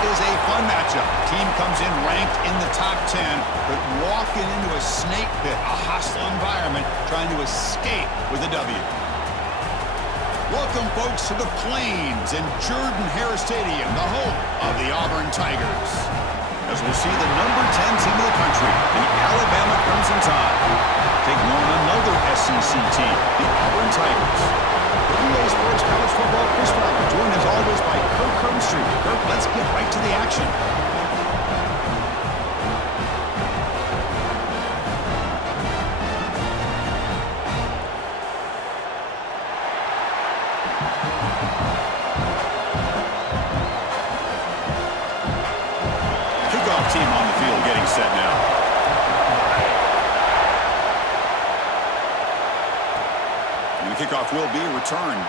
is a fun matchup. Team comes in ranked in the top 10, but walking into a snake pit, a hostile environment, trying to escape with a W. Welcome, folks, to the Plains in Jordan-Hare Stadium, the home of the Auburn Tigers. As we'll see the number 10 team of the country, the Alabama Crimson Tide, taking on another SEC team, the Auburn Tigers. For EA Sports College Football, Chris Fowler, joined as always by Kirk Hermstreet. Kirk, let's get right to the action. Kickoff team on the field getting set now. And the kickoff will be returned.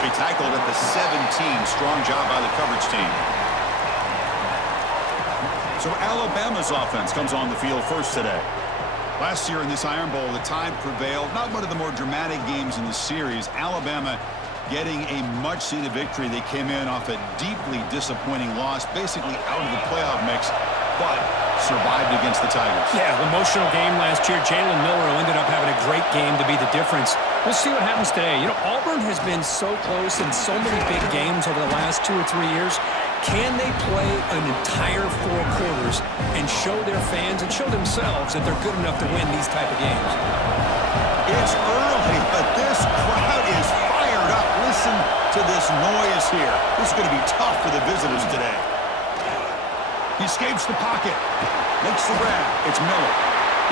Be tackled at the 17. Strong job by the coverage team. So Alabama's offense comes on the field first today. Last year in this Iron Bowl, the Tide prevailed. Not one of the more dramatic games in the series. Alabama getting a much-needed victory. They came in off a deeply disappointing loss, basically out of the playoff mix, but survived against the Tigers. Yeah, emotional game last year. Jalen Miller ended up having a great game to be the difference. We'll see what happens today. You know, Auburn has been so close in so many big games over the last 2 or 3 years. Can they play an entire 4 quarters and show their fans and show themselves that they're good enough to win these type of games? It's early, but this crowd is fired up. Listen to this noise here. This is going to be tough for the visitors today. He escapes the pocket. Makes the grab. It's Miller.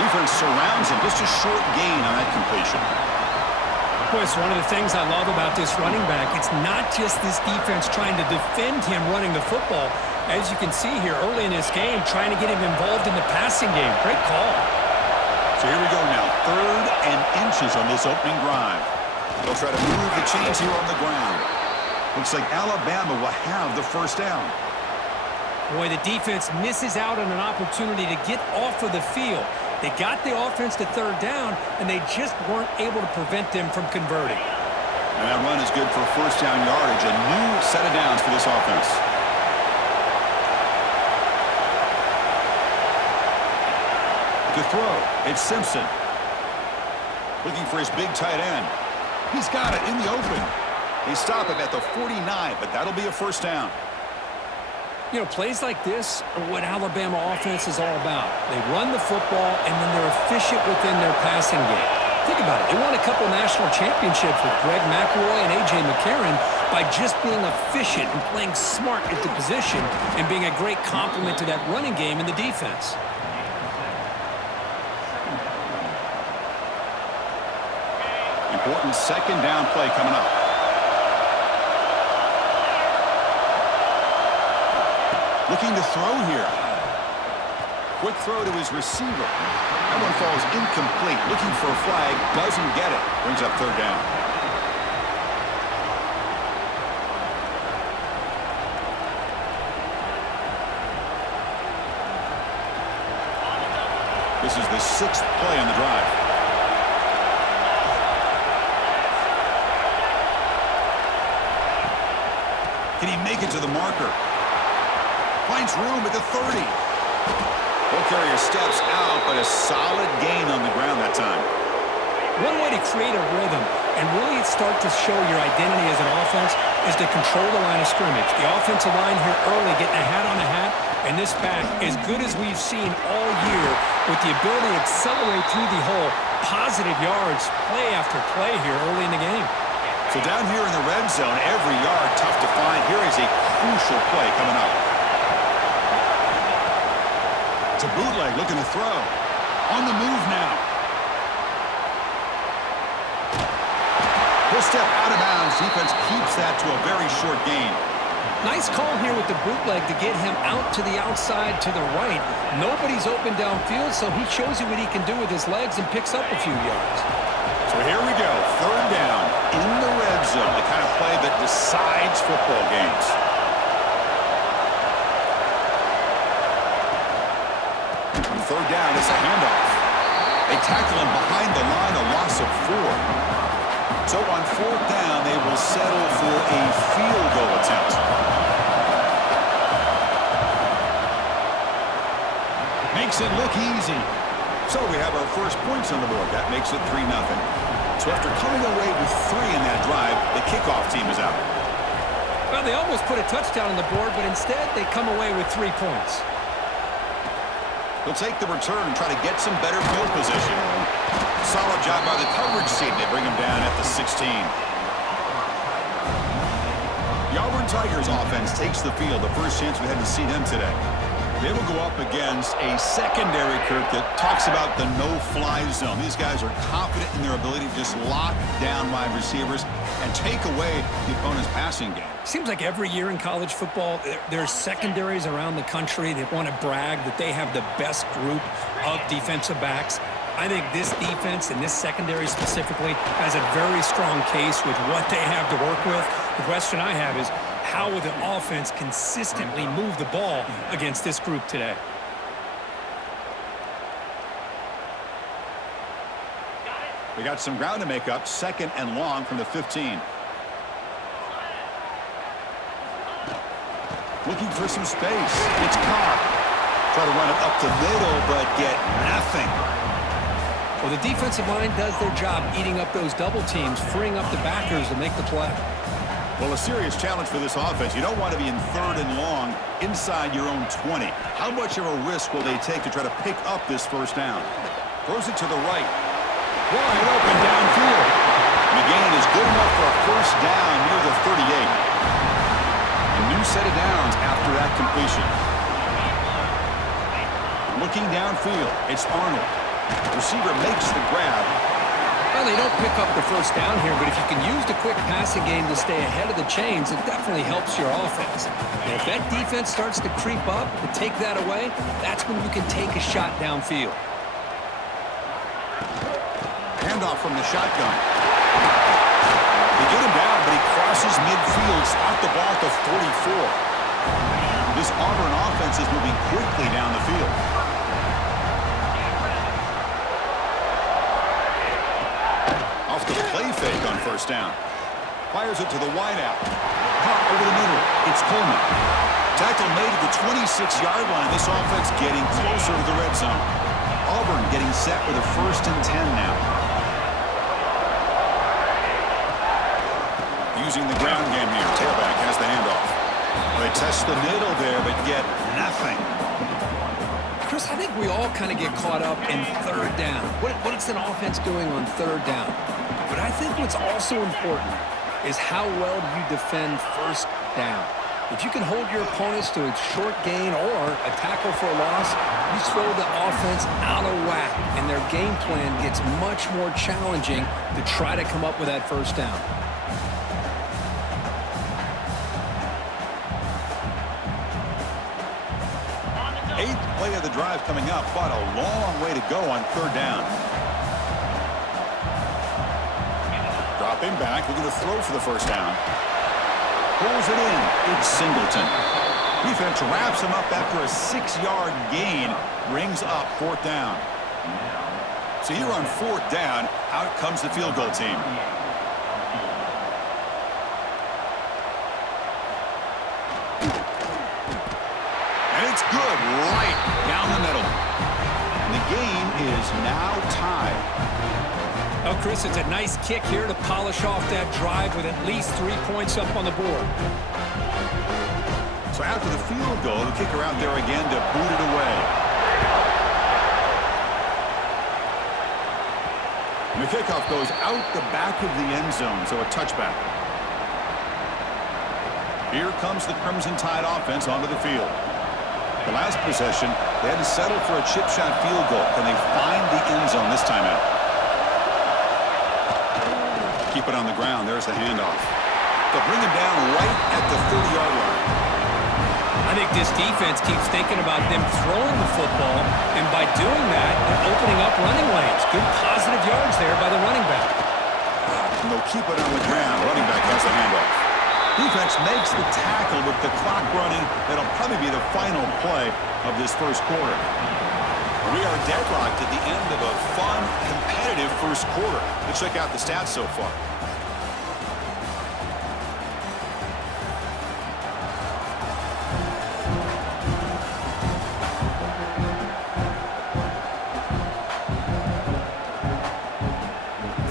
Defense surrounds him. Just a short gain on that completion. Boy, it's one of the things I love about this running back. It's not just this defense trying to defend him running the football. As you can see here early in this game, trying to get him involved in the passing game. Great call. So here we go now. 3rd and inches on this opening drive. They'll try to move the chains here on the ground. Looks like Alabama will have the first down. Boy, the defense misses out on an opportunity to get off of the field. They got the offense to 3rd down, and they just weren't able to prevent them from converting. And that run is good for first down yardage. A new set of downs for this offense. To throw, it's Simpson. Looking for his big tight end. He's got it in the open. They stop him at the 49, but that'll be a first down. You know, plays like this are what Alabama offense is all about. They run the football, and then they're efficient within their passing game. Think about it. They won a couple national championships with Greg McElroy and A.J. McCarron by just being efficient and playing smart at the position and being a great complement to that running game in the defense. Important second down play coming up. Looking to throw here. Quick throw to his receiver. That one falls incomplete. Looking for a flag. Doesn't get it. Brings up 3rd down. This is the 6th play on the drive. Can he make it to the marker? Finds room at the 30. Ball carrier steps out, but a solid gain on the ground that time. One way to create a rhythm and really start to show your identity as an offense is to control the line of scrimmage. The offensive line here early getting a hat on a hat, and this back, as good as we've seen all year, with the ability to accelerate through the hole, positive yards, play after play here early in the game. So down here in the red zone, every yard tough to find. Here is a crucial play coming up. It's a bootleg looking to throw. On the move now. He'll step out of bounds. Defense keeps that to a very short gain. Nice call here with the bootleg to get him out to the outside to the right. Nobody's open downfield, so he shows you what he can do with his legs and picks up a few yards. So here we go. 3rd down in the red zone. The kind of play that decides football games. On 3rd down, it's a handoff. They tackle him behind the line, a loss of 4. So on 4th down, they will settle for a field goal attempt. makes it look easy. So we have our first points on the board. That makes it 3-0. So after coming away with 3 in that drive, the kickoff team is out. Well, they almost put a touchdown on the board, but instead they come away with 3 points. They'll take the return and try to get some better field position. Solid job by the coverage team. They bring him down at the 16. The Auburn Tigers offense takes the field. The first chance we had to see them today. They will go up against a secondary, Kirk, that talks about the no-fly zone. These guys are confident in their ability to just lock down wide receivers and take away the opponent's passing game. Seems like every year in college football, there's secondaries around the country that want to brag that they have the best group of defensive backs. I think this defense and this secondary specifically has a very strong case with what they have to work with. The question I have is, how will the offense consistently move the ball against this group today? We got some ground to make up, 2nd and long from the 15. Looking for some space. It's caught. Try to run it up the middle, but get nothing. Well, the defensive line does their job eating up those double teams, freeing up the backers to make the play. Well, a serious challenge for this offense. You don't want to be in 3rd and long inside your own 20. How much of a risk will they take to try to pick up this first down? Throws it to the right. Wide open downfield. And the gain is good enough for a first down near the 38. A new set of downs after that completion. Looking downfield, it's Arnold. Receiver makes the grab. Well, they don't pick up the first down here, but if you can use the quick passing game to stay ahead of the chains, it definitely helps your offense. And if that defense starts to creep up to take that away, that's when you can take a shot downfield. Handoff from the shotgun. They get him down, but he crosses midfield, out the ball to 44. This Auburn offense is moving quickly down the field. Off the play fake on first down. Fires it to the wideout. Caught over the middle. It's Coleman. Tackle made at the 26-yard line. This offense getting closer to the red zone. Auburn getting set with a 1st and 10 now. Using the ground game here. Tailback has the handoff. Well, they test the middle there, but get nothing. Chris, I think we all kind of get caught up in 3rd down. What's an offense doing on 3rd down? But I think what's also important is how well do you defend first down. If you can hold your opponents to a short gain or a tackle for a loss, you throw the offense out of whack, and their game plan gets much more challenging to try to come up with that first down. Eighth play of the drive coming up, but a long way to go on 3rd down. Dropping back, looking to throw for the first down. Pulls it in. It's Singleton. Defense wraps him up after a 6-yard gain. Brings up 4th down. So here on 4th down, out comes the field goal team. And it's good right down the middle. And the game is now tied. Oh, Chris, it's a nice kick here to polish off that drive with at least 3 points up on the board. So after the field goal, the kicker out there again to boot it away. And the kickoff goes out the back of the end zone, so a touchback. Here comes the Crimson Tide offense onto the field. The last possession, they had to settle for a chip shot field goal. Can they find the end zone this time out? Keep it on the ground. There's the handoff. They'll bring him down right at the 30-yard line. I think this defense keeps thinking about them throwing the football, and by doing that, they're opening up running lanes. Good positive yards there by the running back. And they'll keep it on the ground. Running back has the handoff. Defense makes the tackle with the clock running. That'll probably be the final play of this first quarter. We are deadlocked at the end of a fun, competitive first quarter. Let's check out the stats so far.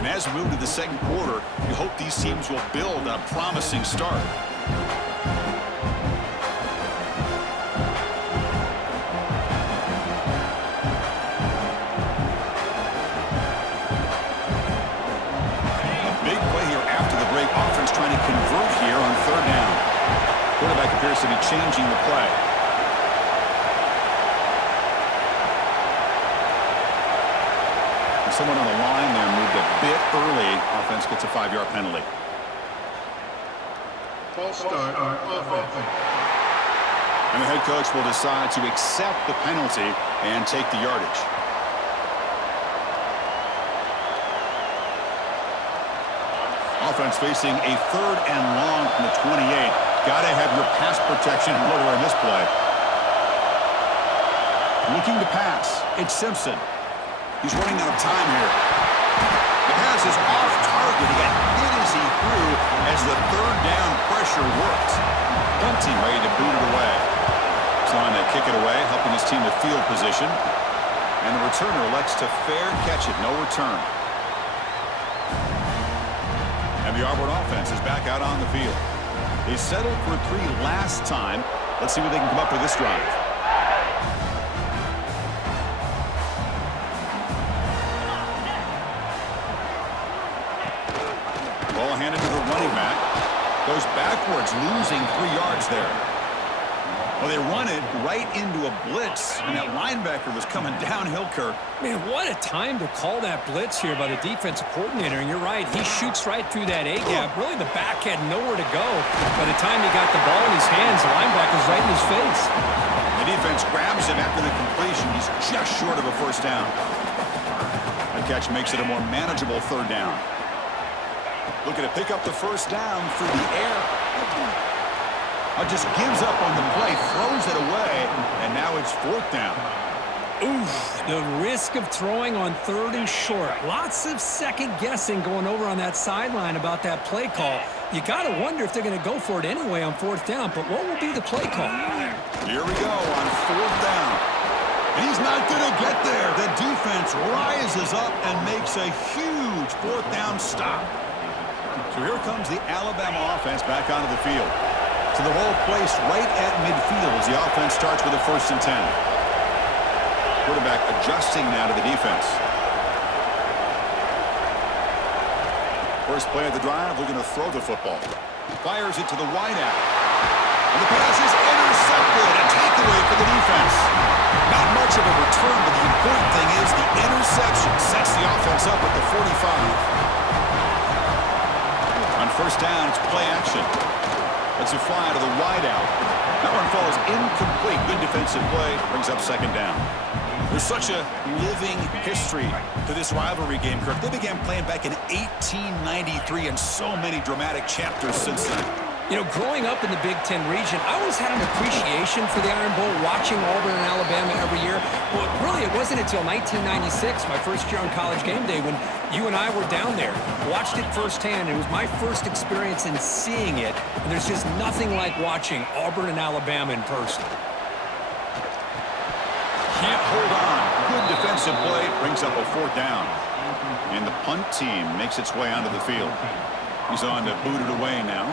And as we move to the second quarter, you hope these teams will build on a promising start. Offense trying to convert here on third down. Quarterback appears to be changing the play. And someone on the line there moved a bit early. Offense gets a 5-yard penalty. False start on offense. And the head coach will decide to accept the penalty and take the yardage. Offense facing a third and long from the 28. Got to have your pass protection in order in this play. Looking to pass. It's Simpson. He's running out of time here. The pass is off target. He got hit as he threw as the third down pressure worked. Punt team ready to boot it away. Trying to kick it away, helping his team to field position. And the returner elects to fair catch it. No return. And the Auburn offense is back out on the field. They settled for 3 last time. Let's see what they can come up with this drive. Ball handed to the running back. Goes backwards, losing 3 yards there. Well, they run it right into a blitz, and that linebacker was coming downhill, Kirk. Man, what a time to call that blitz here by the defensive coordinator. And you're right, he shoots right through that A-gap. Really, the back had nowhere to go. By the time he got the ball in his hands, the linebacker's right in his face. The defense grabs him after the completion. He's just short of a first down. The catch makes it a more manageable third down. Looking to pick up the first down through the air. Just gives up on the play, throws it away, and now it's 4th down. Oof, the risk of throwing on 3rd and short. Lots of second guessing going over on that sideline about that play call. You got to wonder if they're going to go for it anyway on 4th down, but what will be the play call? Here we go on 4th down. And he's not going to get there. The defense rises up and makes a huge 4th down stop. So here comes the Alabama offense back onto the field. To the ball placed right at midfield as the offense starts with a 1st and 10. Quarterback adjusting now to the defense. First play of the drive, looking to throw the football. Fires it to the wideout. And the pass is intercepted. A takeaway for the defense. Not much of a return, but the important thing is the interception sets the offense up at the 45. On 1st down, it's play action. Let's it fly to the wideout. That one falls incomplete. Good defensive play. Brings up 2nd down. There's such a living history to this rivalry game, Kirk. They began playing back in 1893 and so many dramatic chapters since then. You know, growing up in the Big Ten region, I always had an appreciation for the Iron Bowl, watching Auburn and Alabama every year. But really, it wasn't until 1996, my first year on College Game Day, when you and I were down there, watched it firsthand. It was my first experience in seeing it, and there's just nothing like watching Auburn and Alabama in person. Can't hold on. Good defensive play. Brings up a 4th down. And the punt team makes its way onto the field. He's on to boot it away now.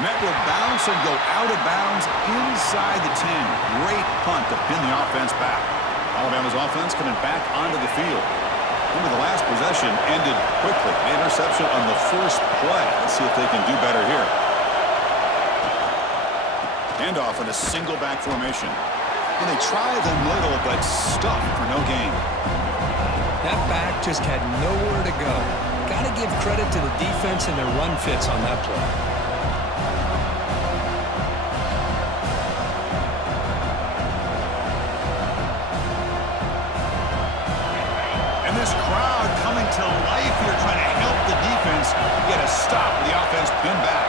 And that will bounce and go out of bounds inside the 10. Great punt to pin the offense back. Alabama's offense coming back onto the field. Remember, the last possession ended quickly. An interception on the first play. Let's see if they can do better here. Handoff in a single back formation. And they try them little, but stuck for no gain. That back just had nowhere to go. Got to give credit to the defense and their run fits on that play. This crowd coming to life here, trying to help the defense get a stop. The offense pinned back.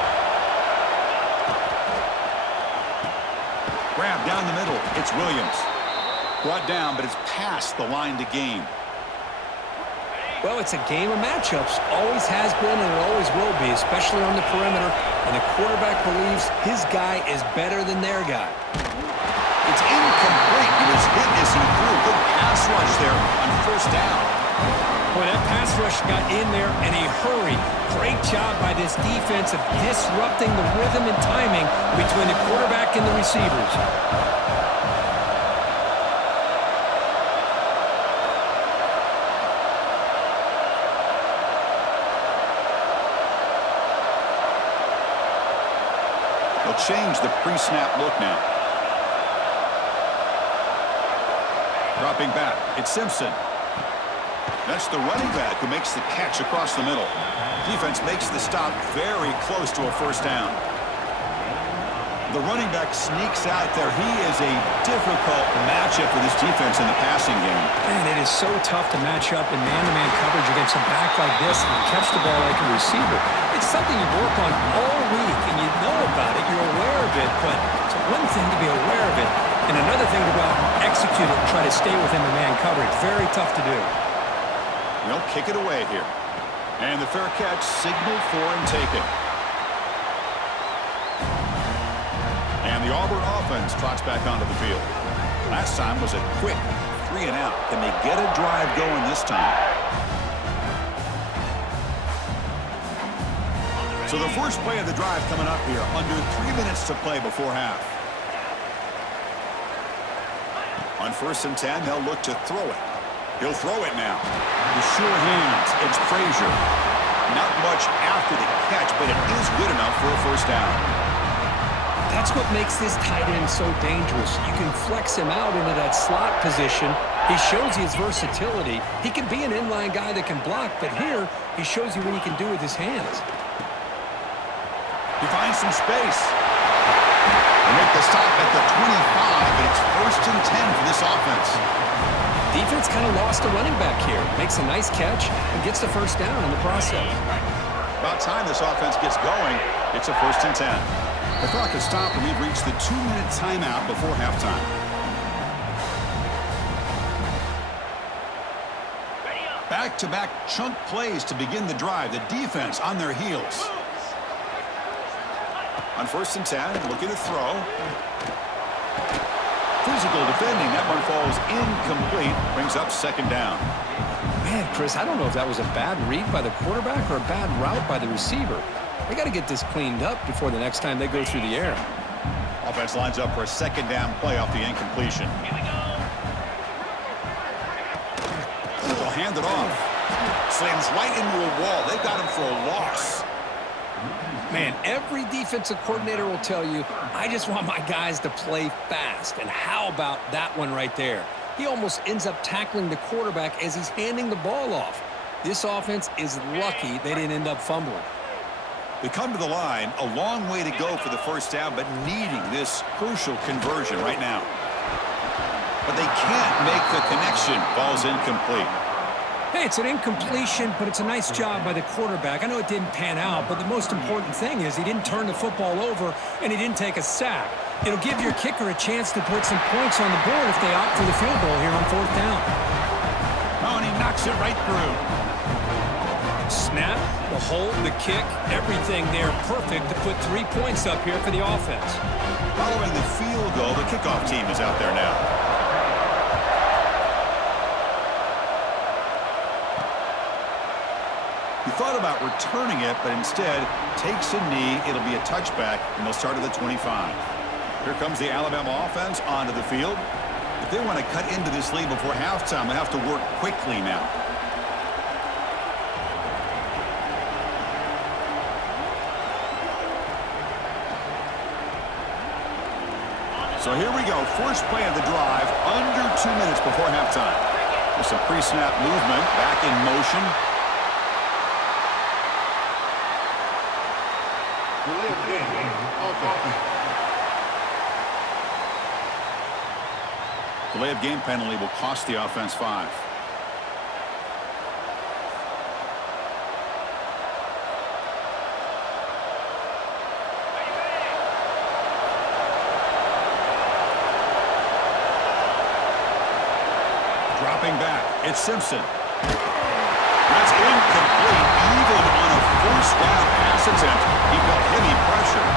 Grab down the middle. It's Williams. Brought down, but it's past the line to gain. Well, it's a game of matchups. Always has been and it always will be, especially on the perimeter. And the quarterback believes his guy is better than their guy. It's incomplete. He was rush got in there and a hurry. Great job by this defense of disrupting the rhythm and timing between the quarterback and the receivers. They'll change the pre-snap look now. Dropping back, it's Simpson. That's the running back who makes the catch across the middle. Defense makes the stop very close to a first down. The running back sneaks out there. He is a difficult matchup for this defense in the passing game. Man, it is so tough to match up in man-to-man coverage against a back like this and catch the ball like a receiver. It's something you work on all week, and you know about it. You're aware of it, but it's one thing to be aware of it, and another thing to go out and execute it and try to stay within the man coverage. Very tough to do. They'll kick it away here. And the fair catch signaled for and taken. And the Auburn offense trots back onto the field. Last time was a quick 3 and out. Can they get a drive going this time? So the first play of the drive coming up here. Under 3 minutes to play before half. On 1st and 10, they'll look to throw it. He'll throw it now. With sure hands, it's Frazier. Not much after the catch, but it is good enough for a first down. That's what makes this tight end so dangerous. You can flex him out into that slot position. He shows you his versatility. He can be an inline guy that can block, but here he shows you what he can do with his hands. He finds some space. They make the stop at the 25, but it's 1st and 10 for this offense. Defense kind of lost a running back here. Makes a nice catch and gets the first down in the process. About time this offense gets going. It's a 1st and 10. The clock has stopped, and we've reached the 2-minute timeout before halftime. Back-to-back chunk plays to begin the drive. The defense on their heels. On 1st and 10, looking to throw. Physical defending. That one falls incomplete. Brings up 2nd down. Man, Chris, I don't know if that was a bad read by the quarterback or a bad route by the receiver. They got to get this cleaned up before the next time they go through the air. Offense lines up for a 2nd down play off the incompletion. They'll hand it off. Slams right into a wall. They've got him for a loss. Man, every defensive coordinator will tell you, I just want my guys to play fast. And how about that one right there? He almost ends up tackling the quarterback as he's handing the ball off. This offense is lucky they didn't end up fumbling. They come to the line, a long way to go for the first down, but needing this crucial conversion right now. But they can't make the connection. Ball's incomplete. Hey, it's an incompletion, but it's a nice job by the quarterback. I know it didn't pan out, but the most important thing is he didn't turn the football over and he didn't take a sack. It'll give your kicker a chance to put some points on the board if they opt for the field goal here on 4th down. Oh, and he knocks it right through. Snap, the hold, the kick, everything there perfect to put 3 points up here for the offense. Following the field goal, the kickoff team is out there now. He thought about returning it, but instead takes a knee. It'll be a touchback, and they'll start at the 25. Here comes the Alabama offense onto the field. If they want to cut into this lead before halftime, they have to work quickly now. So here we go. First play of the drive, under 2 minutes before halftime. With some pre-snap movement, back in motion. Delay of game penalty will cost the offense 5. Dropping back, it's Simpson. That's incomplete, even on a first down pass attempt. He felt heavy pressure.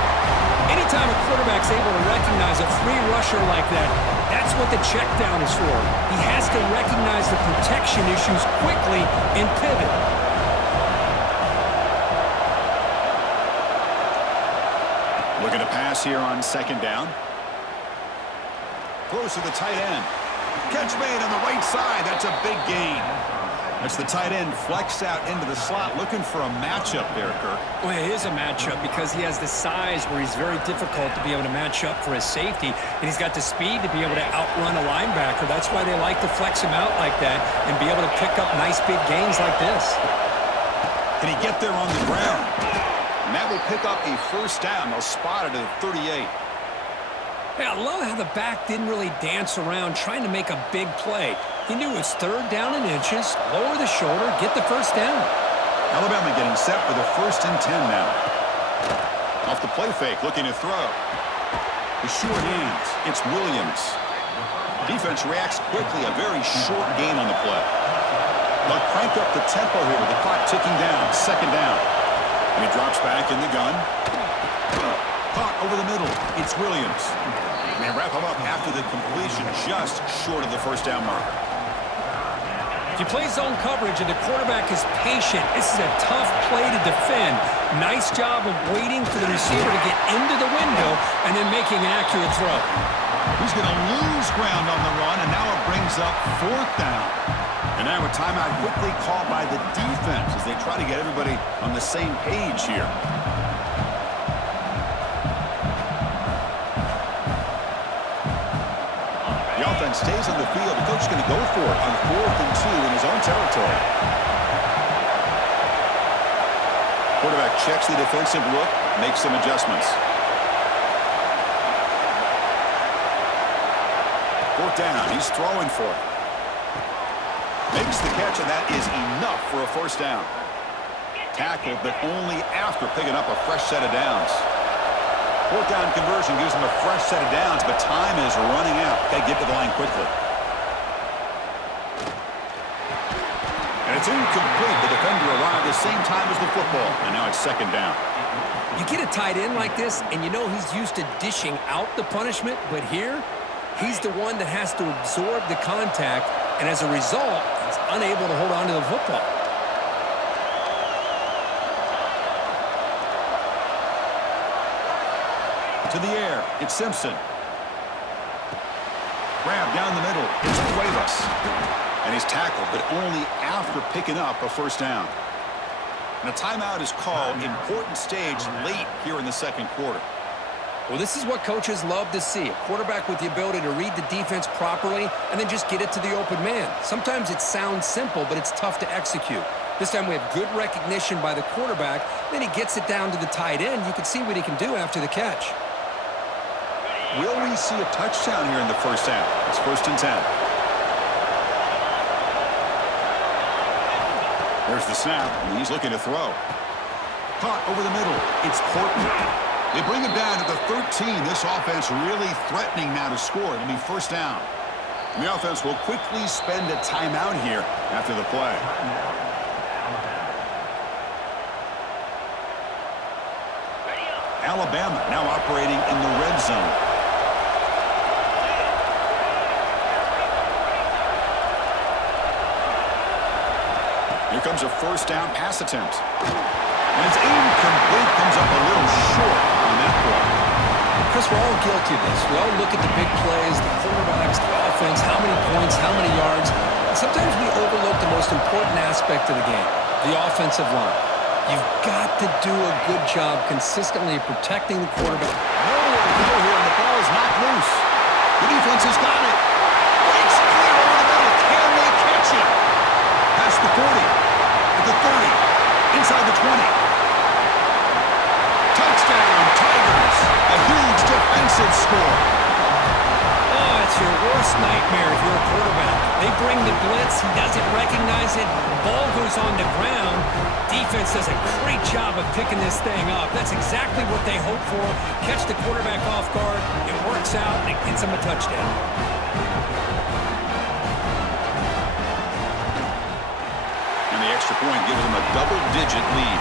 Anytime a quarterback's able to recognize a free rusher like that, That's what the check down is for. He has to recognize the protection issues quickly and pivot. Looking to pass here on second down. Close to the tight end. Catch made on the right side. That's a big gain. That's the tight end flexed out into the slot, looking for a matchup there, Kirk. Well, it is a matchup because he has the size where he's very difficult to be able to match up for his safety, and he's got the speed to be able to outrun a linebacker. That's why they like to flex him out like that and be able to pick up nice big gains like this. Can he get there on the ground? And that will pick up a first down. They'll spot it at the 38. Hey, I love how the back didn't really dance around trying to make a big play. He knew it's third down and inches, lower the shoulder, get the first down. Alabama getting set for the 1st and 10 now. Off the play fake, looking to throw. The short hands, it's Williams. Defense reacts quickly, a very short gain on the play. They'll crank up the tempo here with the clock ticking down, second down. And he drops back in the gun. Caught over the middle, it's Williams. And they wrap him up after the completion, just short of the first down mark. If you play zone coverage and the quarterback is patient, this is a tough play to defend. Nice job of waiting for the receiver to get into the window and then making an accurate throw. He's going to lose ground on the run, and now it brings up 4th down. And now a timeout quickly called by the defense as they try to get everybody on the same page here. The offense stays on the field. The coach is going to go for it on 4th and 2 in his own territory. Quarterback checks the defensive look, makes some adjustments. 4th down, he's throwing for it. Makes the catch, and that is enough for a first down. Tackled, but only after picking up a fresh set of downs. 4th down conversion gives them a fresh set of downs, but time is running out. Got to get to the line quickly. And it's incomplete. The defender arrived the same time as the football, and now it's second down. You get a tight end like this, and you know he's used to dishing out the punishment, but here, he's the one that has to absorb the contact, and as a result, he's unable to hold on to the football. To the air, it's Simpson. Grab down the middle, it's Cuevas. And he's tackled, but only after picking up a first down. And a timeout is called, important stage late here in the second quarter. Well, this is what coaches love to see, a quarterback with the ability to read the defense properly and then just get it to the open man. Sometimes it sounds simple, but it's tough to execute. This time we have good recognition by the quarterback, then he gets it down to the tight end. You can see what he can do after the catch. Will we see a touchdown here in the first half? It's 1st and 10. There's the snap, and he's looking to throw. Caught over the middle. It's Portland. They bring him down at the 13. This offense really threatening now to score. It'll be first down. And the offense will quickly spend a timeout here after the play. Alabama now operating in the red zone. Here comes a first down pass attempt. And it's incomplete, comes up a little short on that play. Chris, we're all guilty of this. We all look at the big plays, the quarterbacks, the offense, how many points, how many yards. And sometimes we overlook the most important aspect of the game, the offensive line. You've got to do a good job consistently protecting the quarterback. Nowhere to go here, and the ball is knocked loose. The defense has got it. Breaks clear over the middle. Can they catch him? Past the 40. At the 30. Inside the 20. Touchdown, Tigers. A huge defensive score. Oh, it's your worst nightmare if you're a quarterback. They bring the blitz. He doesn't recognize it. Ball goes on the ground. Defense does a great job of picking this thing up. That's exactly what they hope for. Catch the quarterback off guard. It works out, and it gets him a touchdown. And the extra point gives them a double-digit lead.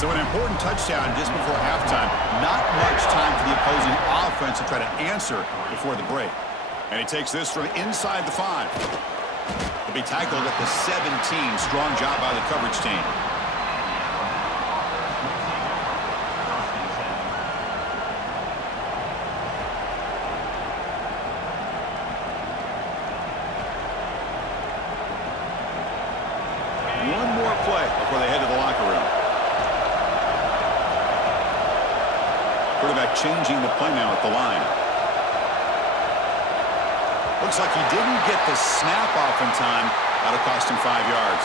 So an important touchdown just before halftime. Not much time for the opposing offense to try to answer before the break. And he takes this from inside the 5. To be tackled at the 17. Strong job by the coverage team. One more play before they head to the locker room. Quarterback changing the play now at the line. Looks like he didn't get the snap off in time. That'll cost him 5 yards.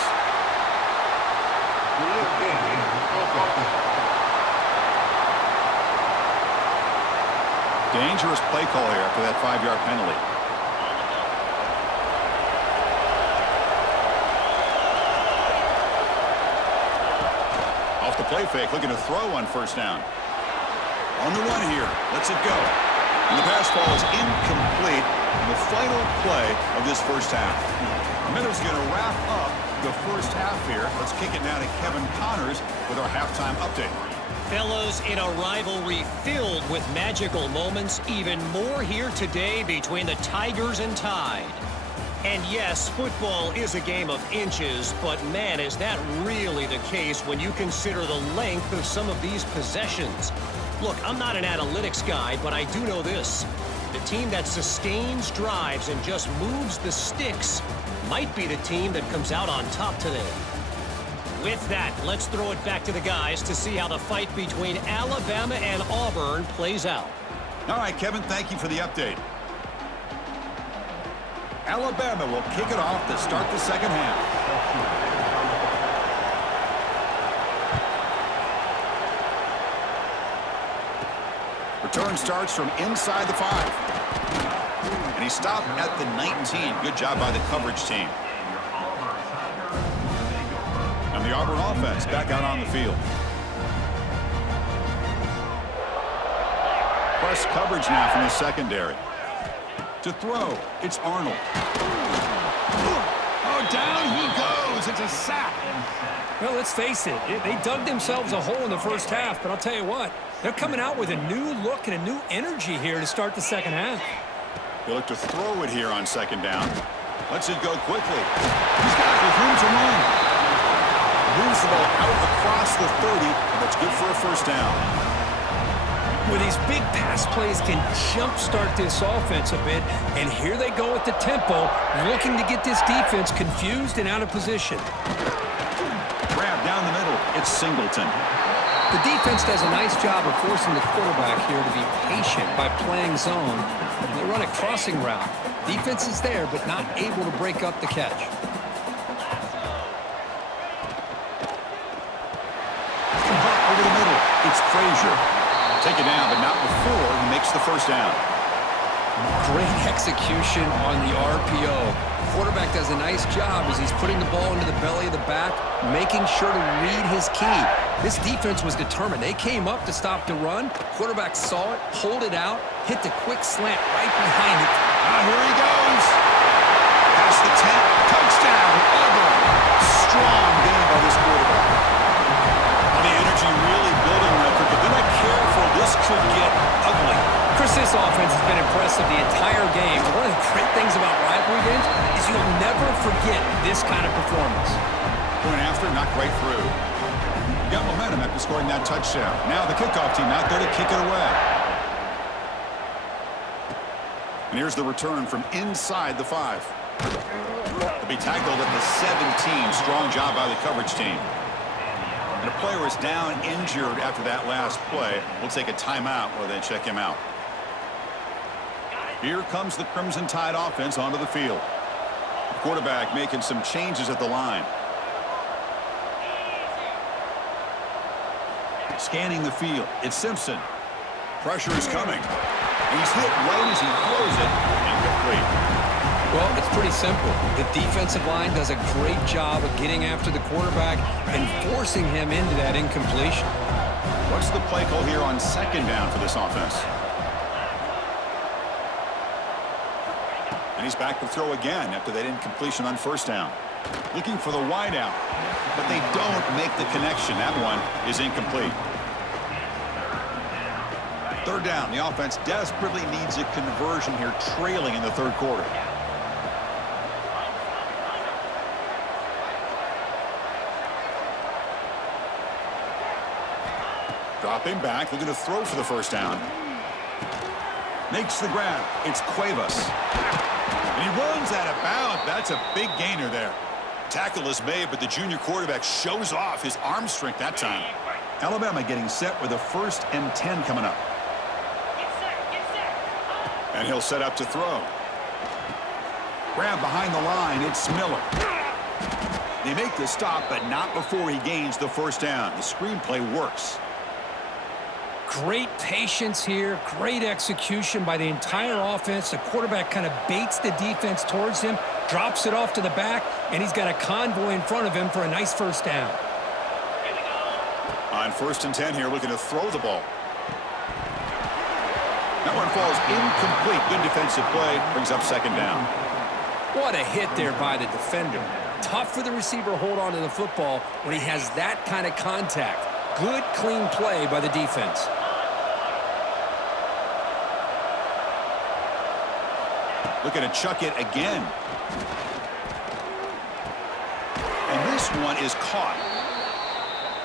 Dangerous play call here after that 5-yard penalty. Off the play fake, looking to throw on first down. On the run here, lets it go. And the pass ball is incomplete in the final play of this first half. Miller's going to wrap up the first half here. Let's kick it now to Kevin Connors with our halftime update. Fellows, in a rivalry filled with magical moments, even more here today between the Tigers and Tide. And yes, football is a game of inches, but man, is that really the case when you consider the length of some of these possessions. Look, I'm not an analytics guy, but I do know this. The team that sustains drives and just moves the sticks might be the team that comes out on top today. With that, let's throw it back to the guys to see how the fight between Alabama and Auburn plays out. All right, Kevin, thank you for the update. Alabama will kick it off to start the second half. Return starts from inside the 5. And he stopped at the 19. Good job by the coverage team. And the Auburn offense back out on the field. Press coverage now from the secondary. To throw, it's Arnold. Oh, down he goes. It's a sack. Well, let's face it. They dug themselves a hole in the first half, but I'll tell you what. They're coming out with a new look and a new energy here to start the second half. They look to throw it here on second down. Lets it go quickly. He's got it with room to run. Moves the ball out across the 30, and that's good for a first down. Well, these big pass plays can jumpstart this offense a bit, and here they go at the tempo, looking to get this defense confused and out of position. Grab down the middle. It's Singleton. The defense does a nice job of forcing the quarterback here to be patient by playing zone. They run a crossing route. Defense is there, but not able to break up the catch. Over the middle. It's Frazier. Take it down, but not before he makes the first down. Great execution on the RPO. Quarterback does a nice job as he's putting the ball into the belly of the back, making sure to read his key. This defense was determined. They came up to stop the run. Quarterback saw it, pulled it out, hit the quick slant right behind it. Here he goes. Past the 10. Touchdown, Auburn. Strong game by this quarterback. The energy really building that. But they're not careful. This could get ugly. Chris, this offense has been impressive the entire game. One of the great things about rivalry games is you'll never forget this kind of performance. Going after, not quite through. Got momentum after scoring that touchdown. Now the kickoff team out there to kick it away. And here's the return from inside the 5. To be tackled at the 17. Strong job by the coverage team. And a player is down injured after that last play. We'll take a timeout while they check him out. Here comes the Crimson Tide offense onto the field. The quarterback making some changes at the line. Scanning the field. It's Simpson. Pressure is coming. He's hit right as he throws it. Incomplete. Well, it's pretty simple. The defensive line does a great job of getting after the quarterback and forcing him into that incompletion. What's the play call here on second down for this offense? And he's back to throw again after that incompletion on first down. Looking for the wide out, but they don't make the connection. That one is incomplete. Third down. The offense desperately needs a conversion here, trailing in the third quarter. Dropping back, looking to throw for the first down. Makes the grab. It's Cuevas. And he runs out of bounds. That's a big gainer there. Tackle is made, but the junior quarterback shows off his arm strength that time. Alabama getting set with a 1st and 10 coming up. And he'll set up to throw. Grab behind the line. It's Miller. They make the stop, but not before he gains the first down. The screenplay works. Great patience here, great execution by the entire offense. The quarterback kind of baits the defense towards him, drops it off to the back, and he's got a convoy in front of him for a nice first down. On 1st and 10 here, looking to throw the ball. That one falls incomplete. Good defensive play, brings up 2nd down. What a hit there by the defender. Tough for the receiver to hold on to the football when he has that kind of contact. Good, clean play by the defense. Looking to chuck it again. And this one is caught.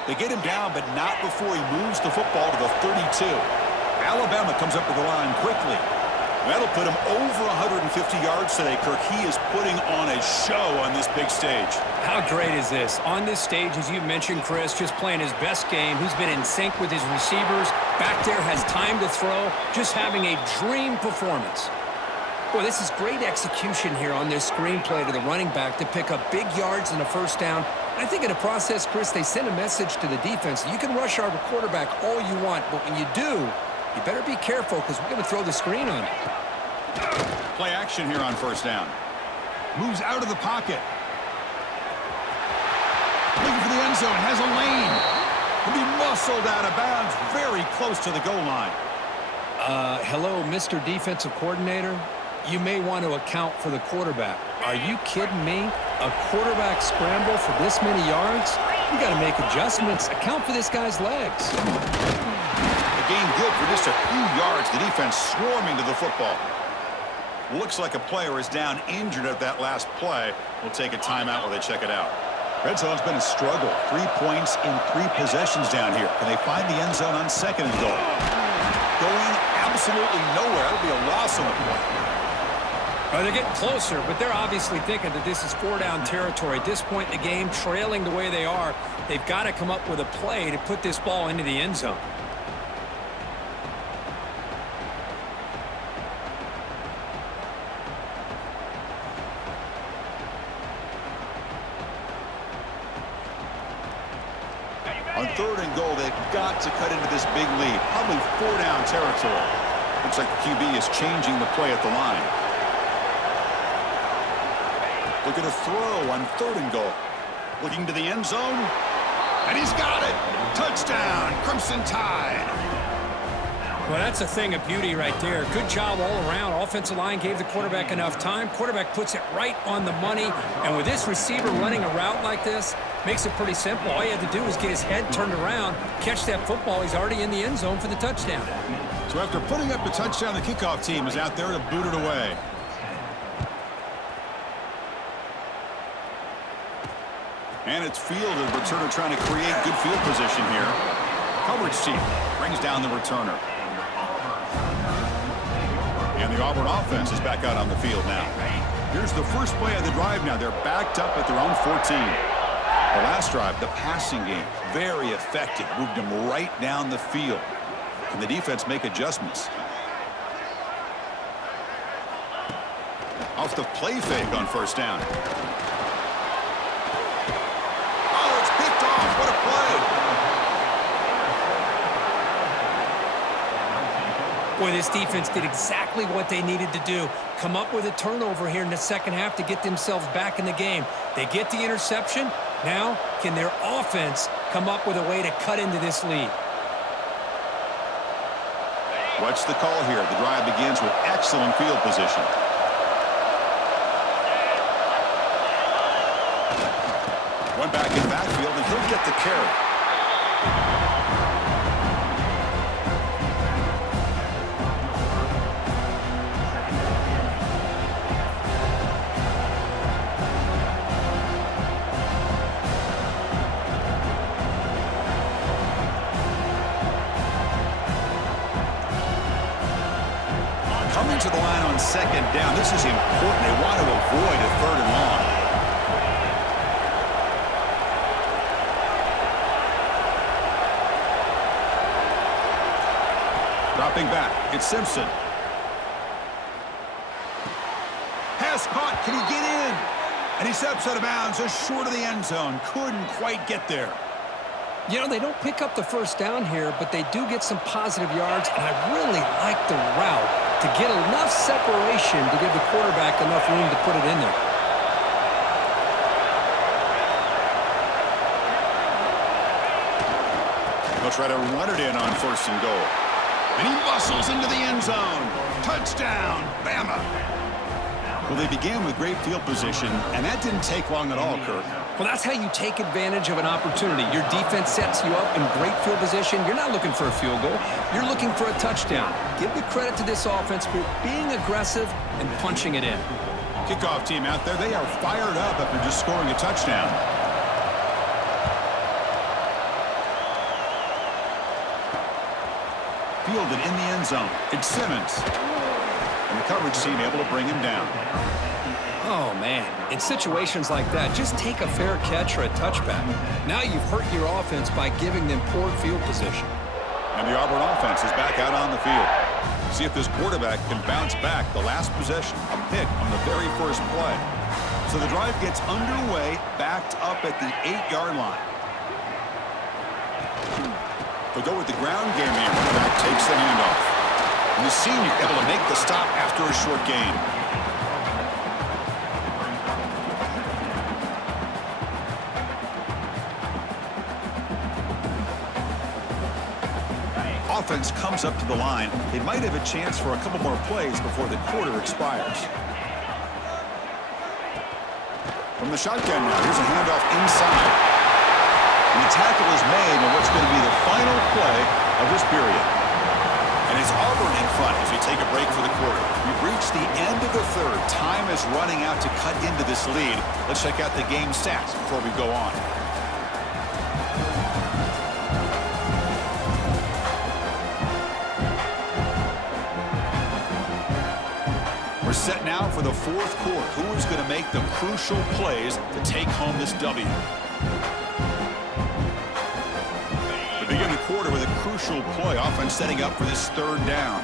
They get him down, but not before he moves the football to the 32. Alabama comes up with the line quickly. That'll put him over 150 yards today, Kirk. He is putting on a show on this big stage. How great is this? On this stage, as you mentioned, Chris, just playing his best game. He's been in sync with his receivers. Back there, has time to throw. Just having a dream performance. Boy, this is great execution here on this screenplay to the running back to pick up big yards and a first down. I think in the process, Chris, they send a message to the defense. You can rush our quarterback all you want, but when you do, you better be careful because we're going to throw the screen on you. Play action here on 1st down. Moves out of the pocket. Looking for the end zone. Has a lane. He'll be muscled out of bounds very close to the goal line. Hello, Mr. Defensive Coordinator. You may want to account for the quarterback. Are you kidding me? A quarterback scramble for this many yards? You got to make adjustments. Account for this guy's legs. A gain good for just a few yards. The defense swarming to the football. Looks like a player is down injured at that last play. We'll take a timeout while they check it out. Red zone's been a struggle. 3 points in 3 possessions down here. Can they find the end zone on 2nd and goal? Going absolutely nowhere. That'll be a loss on the play. Well, they're getting closer, but they're obviously thinking that this is 4-down territory. At this point in the game, trailing the way they are, they've got to come up with a play to put this ball into the end zone. On 3rd and goal, they've got to cut into this big lead. Probably 4-down territory. Looks like the QB is changing the play at the line. Looking to throw on 3rd and goal. Looking to the end zone. And he's got it. Touchdown, Crimson Tide. Well, that's a thing of beauty right there. Good job all around. Offensive line gave the quarterback enough time. Quarterback puts it right on the money. And with this receiver running a route like this, makes it pretty simple. All you had to do was get his head turned around, catch that football. He's already in the end zone for the touchdown. So after putting up the touchdown, the kickoff team is out there to boot it away. And it's fielded. Returner trying to create good field position here. Coverage team brings down the returner. And the Auburn offense is back out on the field now. Here's the first play of the drive now. They're backed up at their own 14. The last drive, the passing game, very effective. Moved them right down the field. Can the defense make adjustments? Off the play fake on 1st down. Oh, it's picked off. What a play. Boy, this defense did exactly what they needed to do. Come up with a turnover here in the second half to get themselves back in the game. They get the interception. Now, can their offense come up with a way to cut into this lead? What's the call here? The drive begins with excellent field position. One back in backfield, and he'll get the carry. Coming to the line on second down, this is important. They want to avoid a 3rd and long. Dropping back, it's Simpson. Pass caught, can he get in? And he steps out of bounds just short of the end zone. Couldn't quite get there. You know, they don't pick up the first down here, but they do get some positive yards, and I really like the route to get enough separation to give the quarterback enough room to put it in there. They'll try to run it in on 1st and goal. And he muscles into the end zone. Touchdown, Bama. Well, they began with great field position, and that didn't take long at all, Kirk. Well, that's how you take advantage of an opportunity. Your defense sets you up in great field position. You're not looking for a field goal. You're looking for a touchdown. Give the credit to this offense for being aggressive and punching it in. Kickoff team out there, they are fired up after just scoring a touchdown. Fielded in the end zone. It's Simmons. And the coverage team able to bring him down. Oh, man. In situations like that, just take a fair catch or a touchback. Now you've hurt your offense by giving them poor field position. And the Auburn offense is back out on the field. See if this quarterback can bounce back. The last possession, a pick on the very first play. So the drive gets underway, backed up at the 8-yard line. They'll go with the ground game here. The back takes the handoff. And the senior able to make the stop after a short gain. Offense comes up to the line. They might have a chance for a couple more plays before the quarter expires. From the shotgun now, here's a handoff inside. And the tackle is made on what's going to be the final play of this period. And it's Auburn in front as we take a break for the quarter. We've reached the end of the 3rd. Time is running out to cut into this lead. Let's check out the game stats before we go on. We're set now for the 4th quarter. Who is going to make the crucial plays to take home this W? We begin the quarter with a crucial play. Offense setting up for this 3rd down.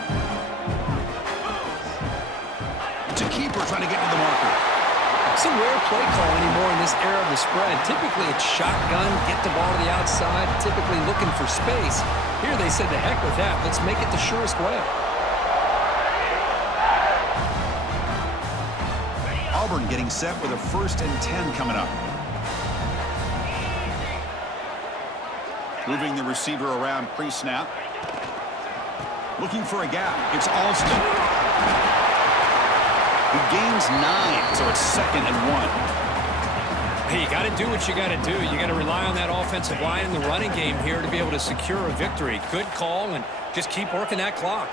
It's a keeper trying to get to the marker. It's a rare play call anymore in this era of the spread. Typically it's shotgun, get the ball to the outside, typically looking for space. Here they said, to heck with that. Let's make it the surest way. Auburn getting set with a 1st and 10 coming up. Moving the receiver around pre-snap. Looking for a gap. It's Alston. He gains 9, so it's 2nd and 1. Hey, you got to do what you got to do. You got to rely on that offensive line in the running game here to be able to secure a victory. Good call, and just keep working that clock.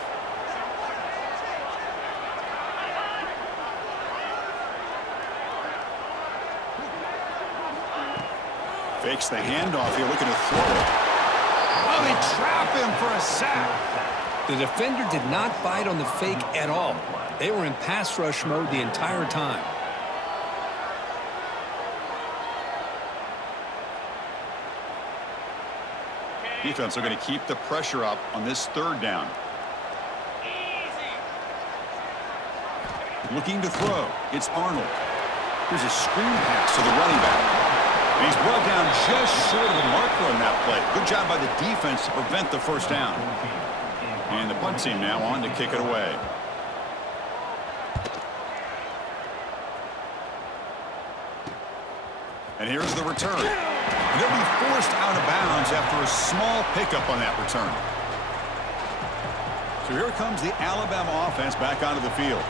Fakes the handoff here, looking to throw it. Oh, they trap him for a sack. The defender did not bite on the fake at all. They were in pass rush mode the entire time. Defense are going to keep the pressure up on this 3rd down. Looking to throw. It's Arnold. Here's a screen pass to the running back. And he's brought down just short of the marker on that play. Good job by the defense to prevent the 1st down. And the punt team now on to kick it away. And here's the return. And they'll be forced out of bounds after a small pickup on that return. So here comes the Alabama offense back onto the field.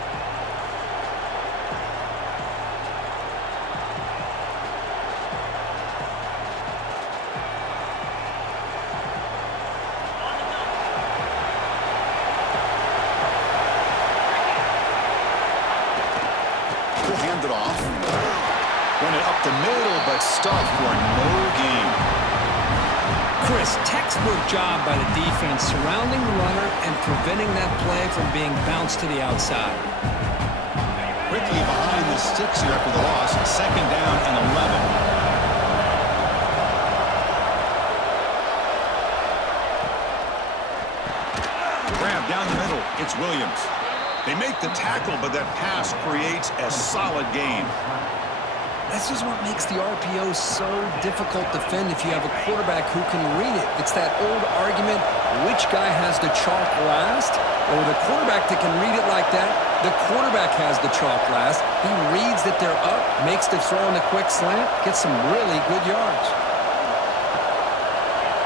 hand it off. Run it up the middle, but stuffed for no gain. Chris, textbook job by the defense surrounding the runner and preventing that play from being bounced to the outside. Quickly behind the sticks here after the loss. Second down and 11. Grab down the middle. It's Williams. They make the tackle, but that pass creates a solid gain. This is what makes the RPO so difficult to defend if you have a quarterback who can read it. It's that old argument, which guy has the chalk last? Or the quarterback that can read it like that, the quarterback has the chalk last. He reads that they're up, makes the throw on the quick slant, gets some really good yards.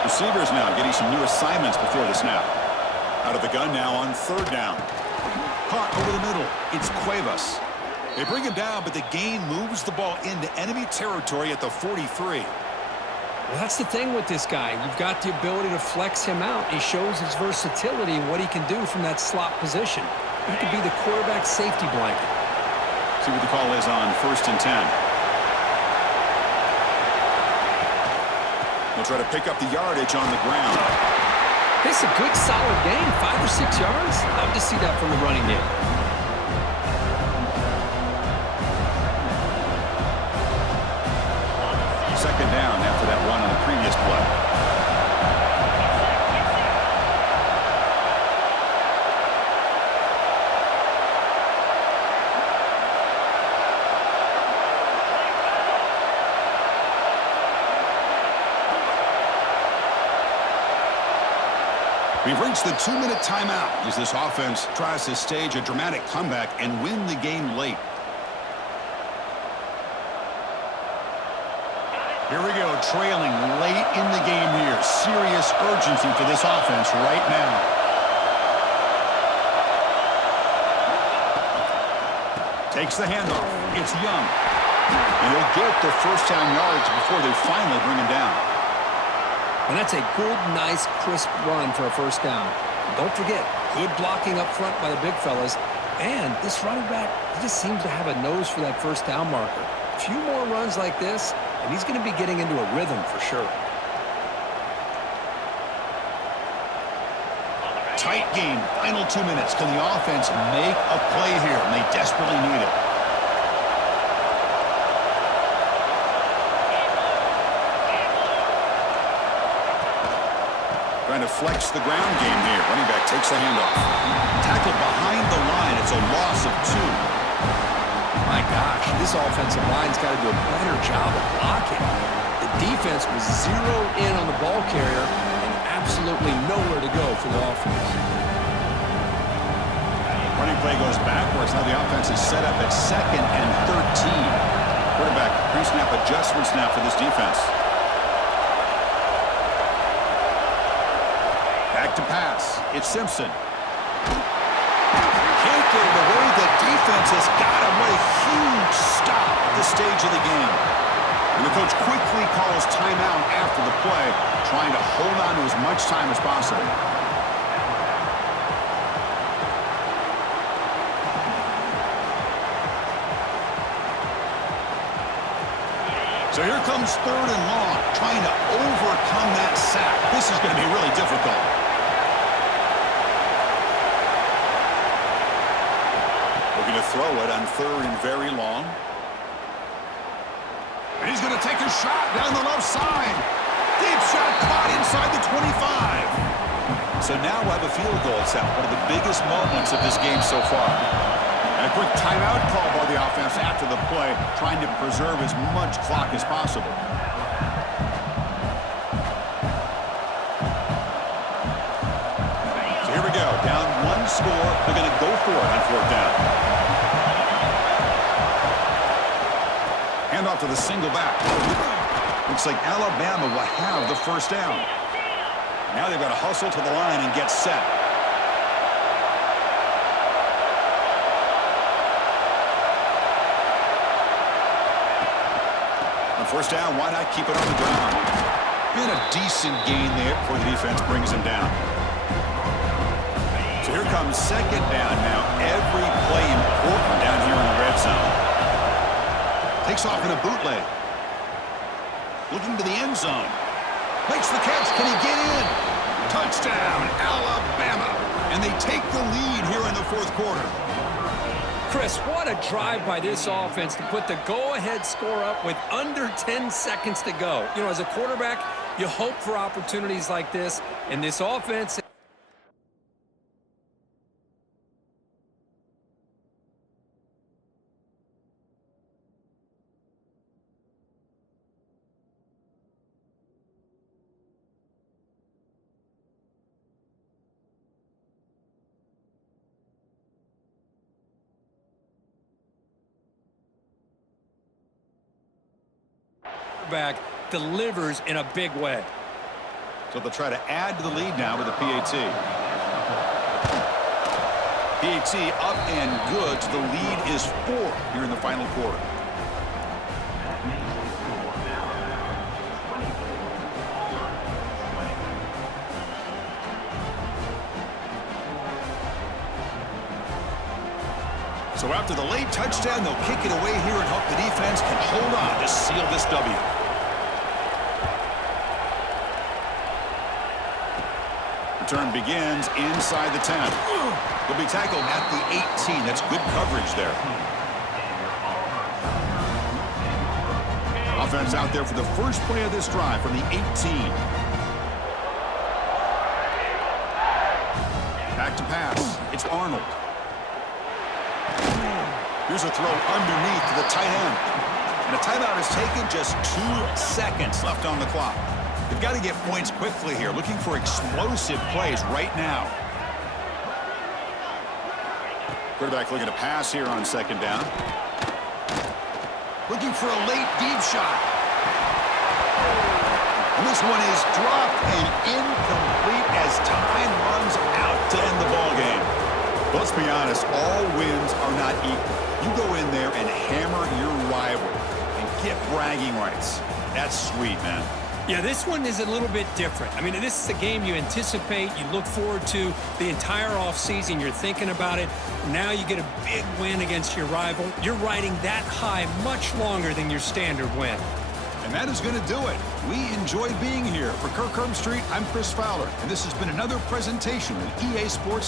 Receivers now getting some new assignments before the snap. Out of the gun now on third down. Caught over the middle. It's Cuevas. They bring him down, but the gain moves the ball into enemy territory at the 43. Well, that's the thing with this guy. You've got the ability to flex him out. He shows his versatility and what he can do from that slot position. He could be the quarterback safety blanket. See what the call is on 1st and 10. They'll try to pick up the yardage on the ground. It's a good, solid gain, 5 or 6 yards. Love to see that from the running game. Second down after that run on the previous play. We've reached the 2-minute timeout as this offense tries to stage a dramatic comeback and win the game late. Here we go, trailing late in the game here. Serious urgency for this offense right now. Takes the handoff. It's Young. And they'll get the first down yards before they finally bring him down. And that's a good, nice, crisp run for a first down. Don't forget, good blocking up front by the big fellas. And this running back, he just seems to have a nose for that first down marker. A few more runs like this, and he's going to be getting into a rhythm for sure. Tight game, final 2 minutes. Can the offense make a play here? And they desperately need it. Trying to flex the ground game here. Running back takes the handoff. Tackled behind the line. It's a loss of 2. My gosh, this offensive line's got to do a better job of blocking. The defense was zeroed in on the ball carrier and absolutely nowhere to go for the offense. Running play goes backwards. Now the offense is set up at 2nd and 13. Quarterback pre-snap adjustments now for this defense. Back to pass. It's Simpson. Can't get it away. The defense has got him with a huge stop at this stage of the game. And the coach quickly calls timeout after the play, trying to hold on to as much time as possible. So here comes 3rd and long, trying to overcome that sack. This is going to be really difficult. Looking to throw it on 3rd and very long. And he's going to take a shot down the left side. Deep shot caught inside the 25. So now we'll have a field goal attempt, one of the biggest moments of this game so far. And a quick timeout call by the offense after the play, trying to preserve as much clock as possible. So here we go, down 1 score. They're going to go for it on 4th down. Hand off to the single back. Looks like Alabama will have the first down. Now they've got to hustle to the line and get set. On first down, why not keep it on the ground? Been a decent gain there before the defense brings him down. So here comes 2nd down now. Every play important down here in the red zone. Takes off in a bootleg. Looking to the end zone. Makes the catch. Can he get in? Touchdown, Alabama. And they take the lead here in the fourth quarter. Chris, what a drive by this offense to put the go-ahead score up with under 10 seconds to go. You know, as a quarterback, you hope for opportunities like this, and this offense... back delivers in a big way. So they'll try to add to the lead now with a PAT. PAT up and good. So the lead is 4 here in the final quarter. So after the late touchdown, they'll kick it away here and hope the defense can hold on to seal this W. Return begins inside the 10. They'll be tackled at the 18. That's good coverage there. Offense out there for the first play of this drive from the 18. Back to pass. It's Arnold. Here's a throw underneath to the tight end. And a timeout is taken, just 2 seconds left on the clock. They've got to get points quickly here, looking for explosive plays right now. Quarterback looking to pass here on second down. Looking for a late deep shot. And this one is dropped and incomplete as time runs out to end the ball game. But let's be honest, all wins are not equal. You go in there and hammer your rival and get bragging rights. That's sweet, man. Yeah, this one is a little bit different. I mean, this is a game you anticipate, you look forward to the entire offseason. You're thinking about it. Now you get a big win against your rival. You're riding that high much longer than your standard win. And that is going to do it. We enjoy being here. For Kirk Street, I'm Chris Fowler, and this has been another presentation of EA Sports